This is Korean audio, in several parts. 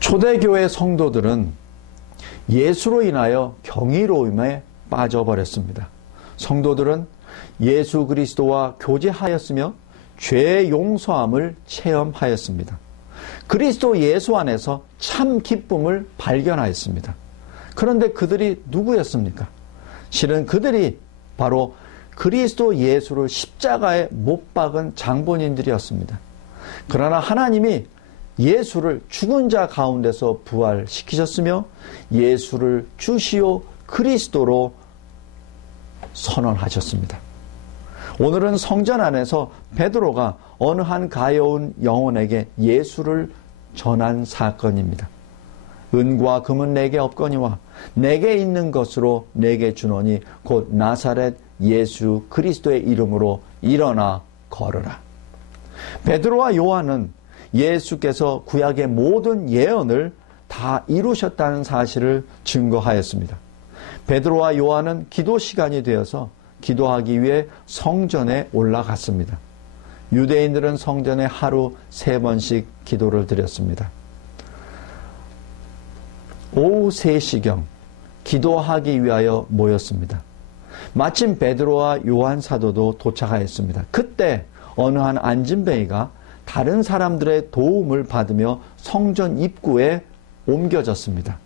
초대교회 성도들은 예수로 인하여 경이로움에 빠져버렸습니다. 성도들은 예수 그리스도와 교제하였으며 죄의 용서함을 체험하였습니다. 그리스도 예수 안에서 참 기쁨을 발견하였습니다. 그런데 그들이 누구였습니까? 실은 그들이 바로 그리스도 예수를 십자가에 못 박은 장본인들이었습니다. 그러나 하나님이 예수를 죽은 자 가운데서 부활시키셨으며 예수를 주시오 그리스도로 선언하셨습니다. 오늘은 성전 안에서 베드로가 어느 한 가여운 영혼에게 예수를 전한 사건입니다. 은과 금은 내게 없거니와 내게 있는 것으로 내게 주노니 곧 나사렛 예수 그리스도의 이름으로 일어나 걸으라. 베드로와 요한은 예수께서 구약의 모든 예언을 다 이루셨다는 사실을 증거하였습니다. 베드로와 요한은 기도 시간이 되어서 기도하기 위해 성전에 올라갔습니다. 유대인들은 성전에 하루 3번씩 기도를 드렸습니다. 오후 3시경 기도하기 위하여 모였습니다. 마침 베드로와 요한 사도도 도착하였습니다. 그때 어느 한 안진뱅이가 다른 사람들의 도움을 받으며 성전 입구에 옮겨졌습니다.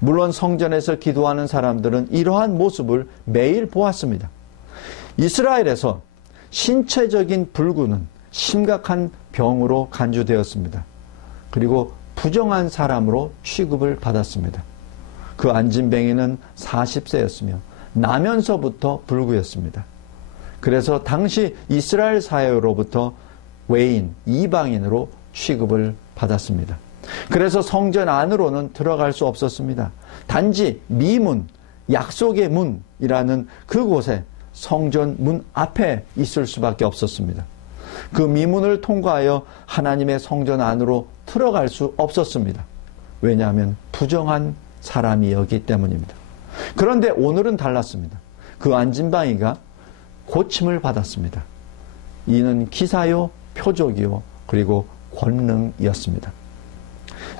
물론 성전에서 기도하는 사람들은 이러한 모습을 매일 보았습니다. 이스라엘에서 신체적인 불구는 심각한 병으로 간주되었습니다. 그리고 부정한 사람으로 취급을 받았습니다. 그 안진뱅이는 40세였으며 나면서부터 불구였습니다. 그래서 당시 이스라엘 사회로부터 외인, 이방인으로 취급을 받았습니다. 그래서 성전 안으로는 들어갈 수 없었습니다. 단지 미문, 약속의 문이라는 그곳에 성전 문 앞에 있을 수밖에 없었습니다. 그 미문을 통과하여 하나님의 성전 안으로 들어갈 수 없었습니다. 왜냐하면 부정한 사람이었기 때문입니다. 그런데 오늘은 달랐습니다. 그 안진뱅이가 고침을 받았습니다. 이는 기사요, 표적이요, 그리고 권능이었습니다.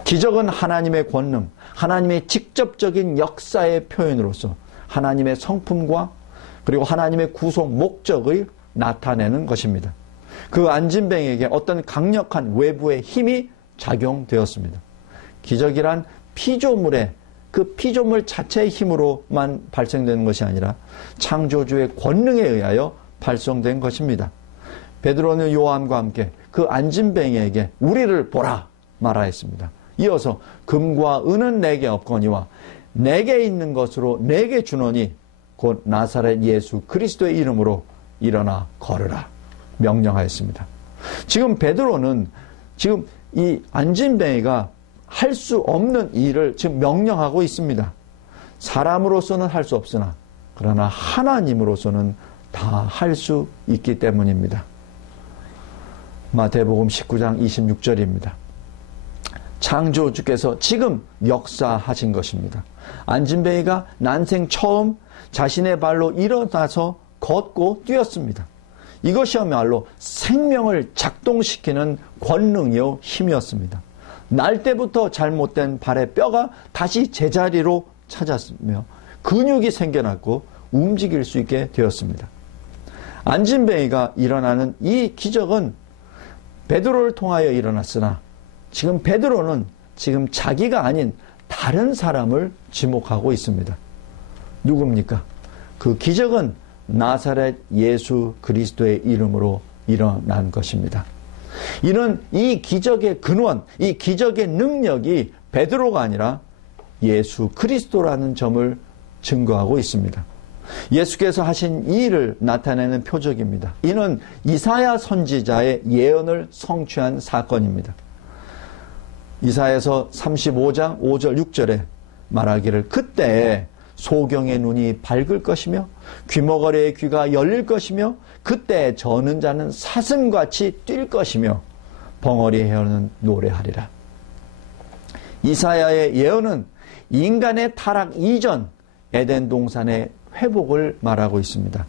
기적은 하나님의 권능, 하나님의 직접적인 역사의 표현으로서 하나님의 성품과 그리고 하나님의 구속 목적을 나타내는 것입니다. 그 안진뱅이에게 어떤 강력한 외부의 힘이 작용되었습니다. 기적이란 피조물의 그 피조물 자체의 힘으로만 발생되는 것이 아니라 창조주의 권능에 의하여 발생된 것입니다. 베드로는 요한과 함께 그 안진뱅이에게 우리를 보라 말하였습니다. 이어서 금과 은은 내게 없거니와 내게 있는 것으로 내게 주노니 곧 나사렛 예수 그리스도의 이름으로 일어나 걸으라 명령하였습니다. 지금 베드로는 지금 이 안진뱅이가 할 수 없는 일을 지금 명령하고 있습니다. 사람으로서는 할 수 없으나 그러나 하나님으로서는 다 할 수 있기 때문입니다. 마태복음 19장 26절입니다. 창조주께서 지금 역사하신 것입니다. 안진뱅이가 난생 처음 자신의 발로 일어나서 걷고 뛰었습니다. 이것이야말로 생명을 작동시키는 권능이요 힘이었습니다. 날 때부터 잘못된 발의 뼈가 다시 제자리로 찾았으며 근육이 생겨났고 움직일 수 있게 되었습니다. 안진뱅이가 일어나는 이 기적은 베드로를 통하여 일어났으나 지금 베드로는 지금 자기가 아닌 다른 사람을 지목하고 있습니다. 누굽니까? 그 기적은 나사렛 예수 그리스도의 이름으로 일어난 것입니다. 이는 이 기적의 근원, 이 기적의 능력이 베드로가 아니라 예수 그리스도라는 점을 증거하고 있습니다. 예수께서 하신 이 일을 나타내는 표적입니다. 이는 이사야 선지자의 예언을 성취한 사건입니다. 이사야서 35장 5절 6절에 말하기를 그때 소경의 눈이 밝을 것이며 귀머거리의 귀가 열릴 것이며 그때 저는 자는 사슴같이 뛸 것이며 벙어리의 혀는 노래하리라. 이사야의 예언은 인간의 타락 이전 에덴 동산의 회복을 말하고 있습니다.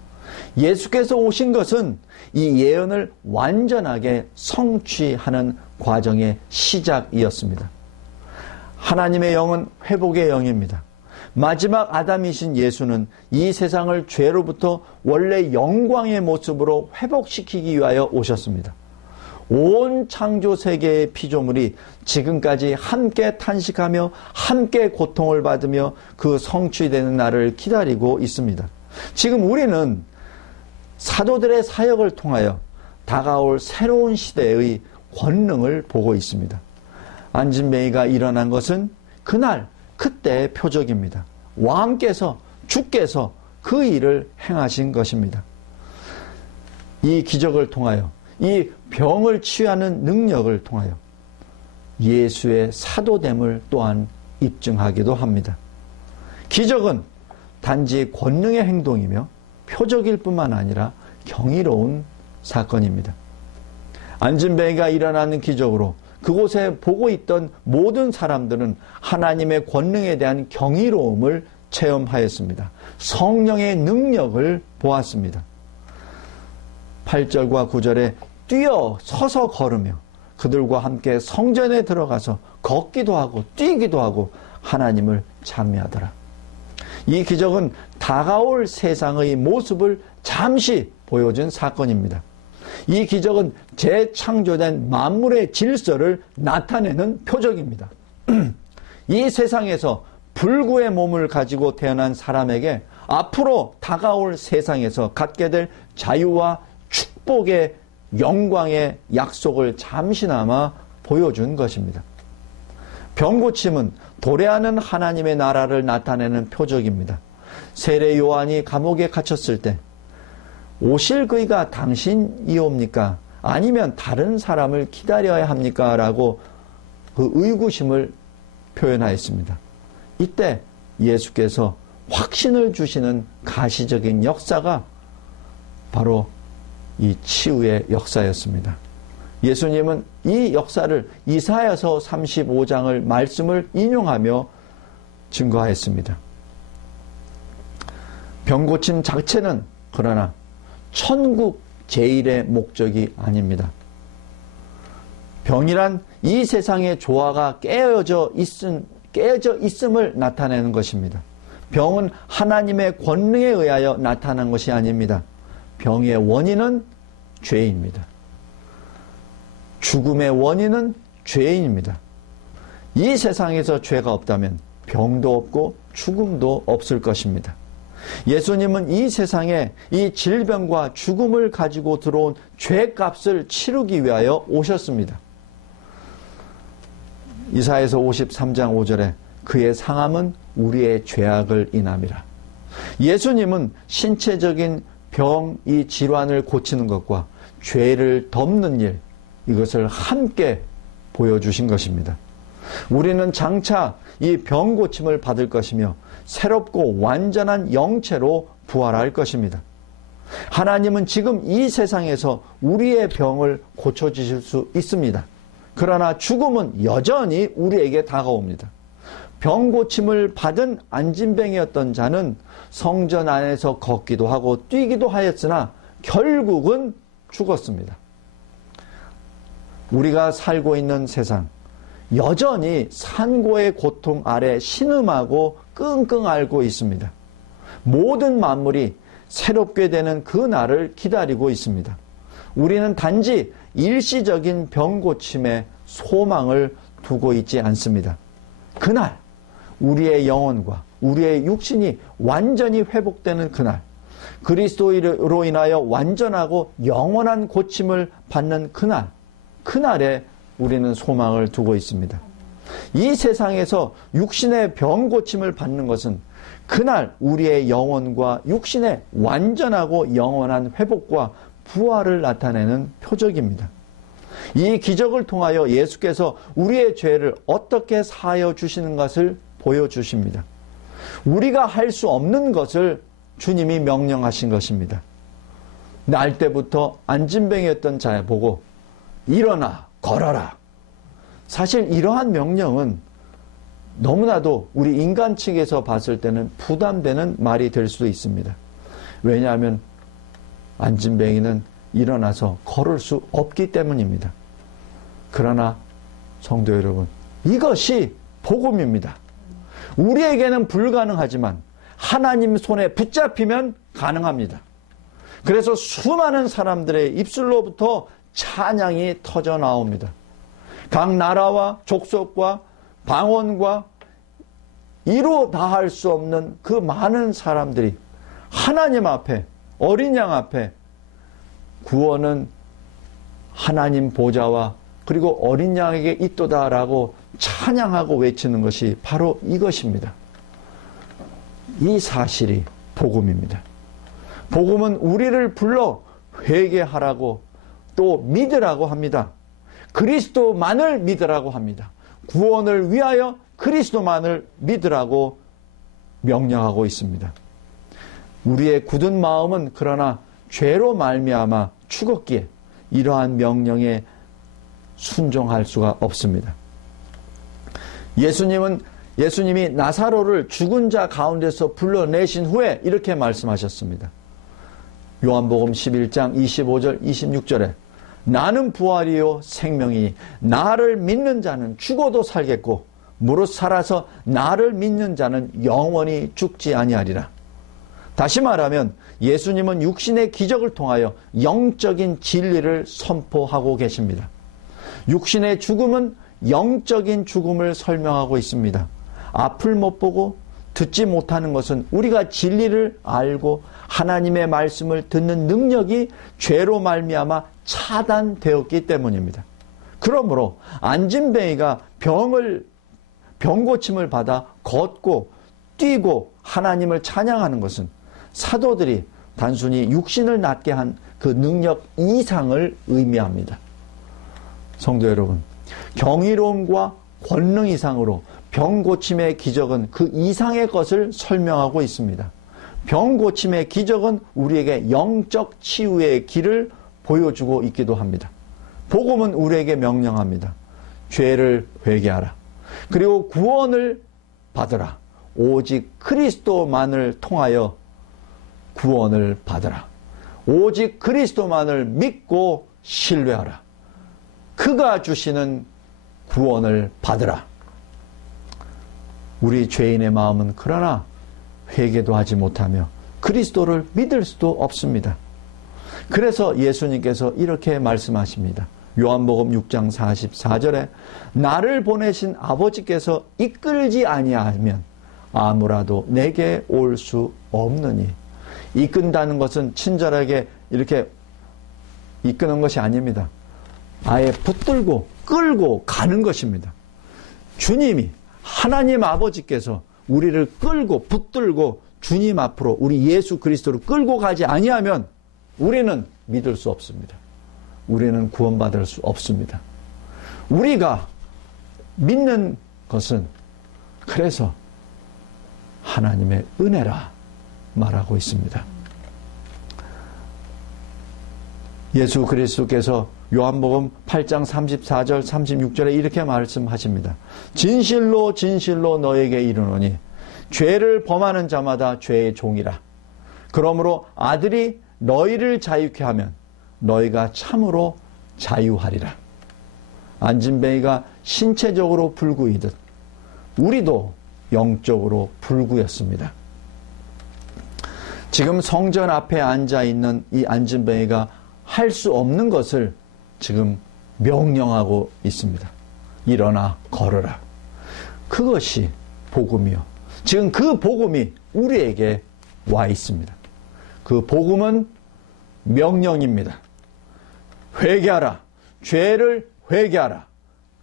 예수께서 오신 것은 이 예언을 완전하게 성취하는 과정의 시작이었습니다. 하나님의 영은 회복의 영입니다. 마지막 아담이신 예수는 이 세상을 죄로부터 원래 영광의 모습으로 회복시키기 위하여 오셨습니다. 온 창조 세계의 피조물이 지금까지 함께 탄식하며 함께 고통을 받으며 그 성취되는 날을 기다리고 있습니다. 지금 우리는 사도들의 사역을 통하여 다가올 새로운 시대의 권능을 보고 있습니다. 안진뱅이가 일어난 것은 그날 그때의 표적입니다. 왕께서 주께서 그 일을 행하신 것입니다. 이 기적을 통하여 이 병을 치유하는 능력을 통하여 예수의 사도됨을 또한 입증하기도 합니다. 기적은 단지 권능의 행동이며 표적일 뿐만 아니라 경이로운 사건입니다. 안진뱅이가 일어나는 기적으로 그곳에 보고 있던 모든 사람들은 하나님의 권능에 대한 경이로움을 체험하였습니다. 성령의 능력을 보았습니다. 8절과 9절에 뛰어 서서 걸으며 그들과 함께 성전에 들어가서 걷기도 하고 뛰기도 하고 하나님을 찬미하더라. 이 기적은 다가올 세상의 모습을 잠시 보여준 사건입니다. 이 기적은 재창조된 만물의 질서를 나타내는 표적입니다. 이 세상에서 불구의 몸을 가지고 태어난 사람에게 앞으로 다가올 세상에서 갖게 될 자유와 축복의 영광의 약속을 잠시나마 보여준 것입니다. 병고침은 도래하는 하나님의 나라를 나타내는 표적입니다. 세례 요한이 감옥에 갇혔을 때 오실 그이가 당신이옵니까? 아니면 다른 사람을 기다려야 합니까? 라고 그 의구심을 표현하였습니다. 이때 예수께서 확신을 주시는 가시적인 역사가 바로 이 치유의 역사였습니다. 예수님은 이 역사를 이사야서 35장을 말씀을 인용하며 증거하였습니다. 병고침 자체는 그러나 천국 제일의 목적이 아닙니다. 병이란 이 세상의 조화가 깨어져 있음을 나타내는 것입니다. 병은 하나님의 권능에 의하여 나타난 것이 아닙니다. 병의 원인은 죄입니다. 죽음의 원인은 죄인입니다. 이 세상에서 죄가 없다면 병도 없고 죽음도 없을 것입니다. 예수님은 이 세상에 이 질병과 죽음을 가지고 들어온 죄값을 치르기 위하여 오셨습니다. 이사야서 53장 5절에 그의 상함은 우리의 죄악을 인함이라. 예수님은 신체적인 병, 이 질환을 고치는 것과 죄를 덮는 일, 이것을 함께 보여주신 것입니다. 우리는 장차 이 병 고침을 받을 것이며 새롭고 완전한 영체로 부활할 것입니다. 하나님은 지금 이 세상에서 우리의 병을 고쳐주실 수 있습니다. 그러나 죽음은 여전히 우리에게 다가옵니다. 병 고침을 받은 안진뱅이였던 자는 성전 안에서 걷기도 하고 뛰기도 하였으나 결국은 죽었습니다. 우리가 살고 있는 세상, 여전히 산고의 고통 아래 신음하고 끙끙 앓고 있습니다. 모든 만물이 새롭게 되는 그 날을 기다리고 있습니다. 우리는 단지 일시적인 병 고침에 소망을 두고 있지 않습니다. 그날 우리의 영혼과 우리의 육신이 완전히 회복되는 그날, 그리스도로 인하여 완전하고 영원한 고침을 받는 그날에 우리는 소망을 두고 있습니다. 이 세상에서 육신의 병 고침을 받는 것은 그날 우리의 영혼과 육신의 완전하고 영원한 회복과 부활을 나타내는 표적입니다. 이 기적을 통하여 예수께서 우리의 죄를 어떻게 사하여 주시는 것을 보여주십니다. 우리가 할 수 없는 것을 주님이 명령하신 것입니다. 날 때부터 안진뱅이였던 자 보고 일어나 걸어라. 사실 이러한 명령은 너무나도 우리 인간 측에서 봤을 때는 부담되는 말이 될 수도 있습니다. 왜냐하면 안진뱅이는 일어나서 걸을 수 없기 때문입니다. 그러나 성도 여러분, 이것이 복음입니다. 우리에게는 불가능하지만 하나님 손에 붙잡히면 가능합니다. 그래서 수많은 사람들의 입술로부터 찬양이 터져 나옵니다. 각 나라와 족속과 방언과 이루 다할 수 없는 그 많은 사람들이 하나님 앞에, 어린 양 앞에 구원은 하나님 보좌와 그리고 어린 양에게 있도다라고 찬양하고 외치는 것이 바로 이것입니다. 이 사실이 복음입니다. 복음은 우리를 불러 회개하라고 또 믿으라고 합니다. 그리스도만을 믿으라고 합니다. 구원을 위하여 그리스도만을 믿으라고 명령하고 있습니다. 우리의 굳은 마음은 그러나 죄로 말미암아 죽었기에 이러한 명령에 순종할 수가 없습니다. 예수님이 나사로를 죽은 자 가운데서 불러내신 후에 이렇게 말씀하셨습니다. 요한복음 11장 25절 26절에 나는 부활이요 생명이니 나를 믿는 자는 죽어도 살겠고 무릇 살아서 나를 믿는 자는 영원히 죽지 아니하리라. 다시 말하면 예수님은 육신의 기적을 통하여 영적인 진리를 선포하고 계십니다. 육신의 죽음은 영적인 죽음을 설명하고 있습니다. 앞을 못 보고 듣지 못하는 것은 우리가 진리를 알고 하나님의 말씀을 듣는 능력이 죄로 말미암아 차단되었기 때문입니다. 그러므로 안진뱅이가 병고침을 받아 걷고 뛰고 하나님을 찬양하는 것은 사도들이 단순히 육신을 낫게 한 그 능력 이상을 의미합니다. 성도 여러분, 경이로움과 권능 이상으로 병고침의 기적은 그 이상의 것을 설명하고 있습니다. 병고침의 기적은 우리에게 영적 치유의 길을 보여주고 있기도 합니다. 복음은 우리에게 명령합니다. 죄를 회개하라. 그리고 구원을 받으라. 오직 그리스도만을 통하여 구원을 받으라. 오직 그리스도만을 믿고 신뢰하라. 그가 주시는 구원을 받으라. 우리 죄인의 마음은 그러나 회개도 하지 못하며 그리스도를 믿을 수도 없습니다. 그래서 예수님께서 이렇게 말씀하십니다. 요한복음 6장 44절에 나를 보내신 아버지께서 이끌지 아니하면 아무라도 내게 올 수 없느니. 이끈다는 것은 친절하게 이렇게 이끄는 것이 아닙니다. 아예 붙들고 끌고 가는 것입니다. 주님이 하나님 아버지께서 우리를 끌고 붙들고 주님 앞으로 우리 예수 그리스도를 끌고 가지 아니하면 우리는 믿을 수 없습니다. 우리는 구원받을 수 없습니다. 우리가 믿는 것은 그래서 하나님의 은혜라 말하고 있습니다. 예수 그리스도께서 요한복음 8장 34절 36절에 이렇게 말씀하십니다. 진실로 진실로 너에게 이르노니 죄를 범하는 자마다 죄의 종이라. 그러므로 아들이 너희를 자유케 하면 너희가 참으로 자유하리라. 안진뱅이가 신체적으로 불구이듯 우리도 영적으로 불구였습니다. 지금 성전 앞에 앉아있는 이 안진뱅이가 할 수 없는 것을 지금 명령하고 있습니다. 일어나 걸으라. 그것이 복음이요. 지금 그 복음이 우리에게 와 있습니다. 그 복음은 명령입니다. 회개하라. 죄를 회개하라.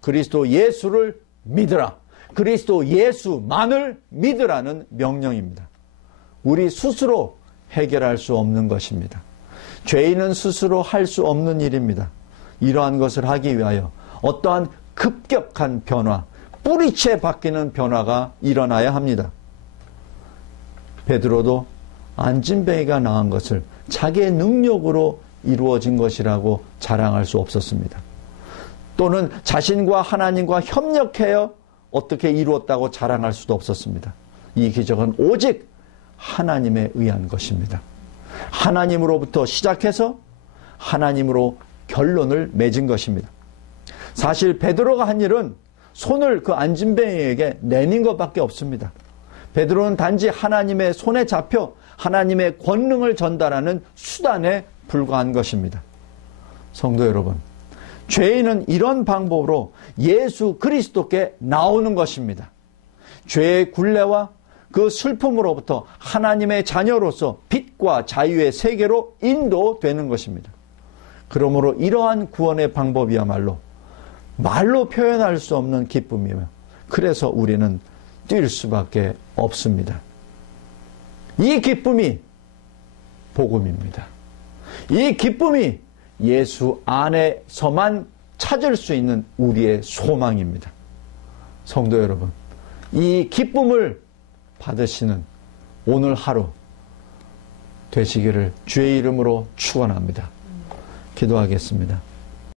그리스도 예수를 믿으라. 그리스도 예수만을 믿으라는 명령입니다. 우리 스스로 해결할 수 없는 것입니다. 죄인은 스스로 할 수 없는 일입니다. 이러한 것을 하기 위하여 어떠한 급격한 변화, 뿌리채 바뀌는 변화가 일어나야 합니다. 베드로도 안진뱅이가 나은 것을 자기의 능력으로 이루어진 것이라고 자랑할 수 없었습니다. 또는 자신과 하나님과 협력하여 어떻게 이루었다고 자랑할 수도 없었습니다. 이 기적은 오직 하나님에 의한 것입니다. 하나님으로부터 시작해서 하나님으로 결론을 맺은 것입니다. 사실 베드로가 한 일은 손을 그 안진뱅이에게 내민 것밖에 없습니다. 베드로는 단지 하나님의 손에 잡혀 하나님의 권능을 전달하는 수단에 불과한 것입니다. 성도 여러분, 죄인은 이런 방법으로 예수 그리스도께 나오는 것입니다. 죄의 굴레와 그 슬픔으로부터 하나님의 자녀로서 빛과 자유의 세계로 인도되는 것입니다. 그러므로 이러한 구원의 방법이야말로 말로 표현할 수 없는 기쁨이며, 그래서 우리는 뛸 수밖에 없습니다. 이 기쁨이 복음입니다. 이 기쁨이 예수 안에서만 찾을 수 있는 우리의 소망입니다. 성도 여러분, 이 기쁨을 받으시는 오늘 하루 되시기를 주의 이름으로 축원합니다. 기도하겠습니다.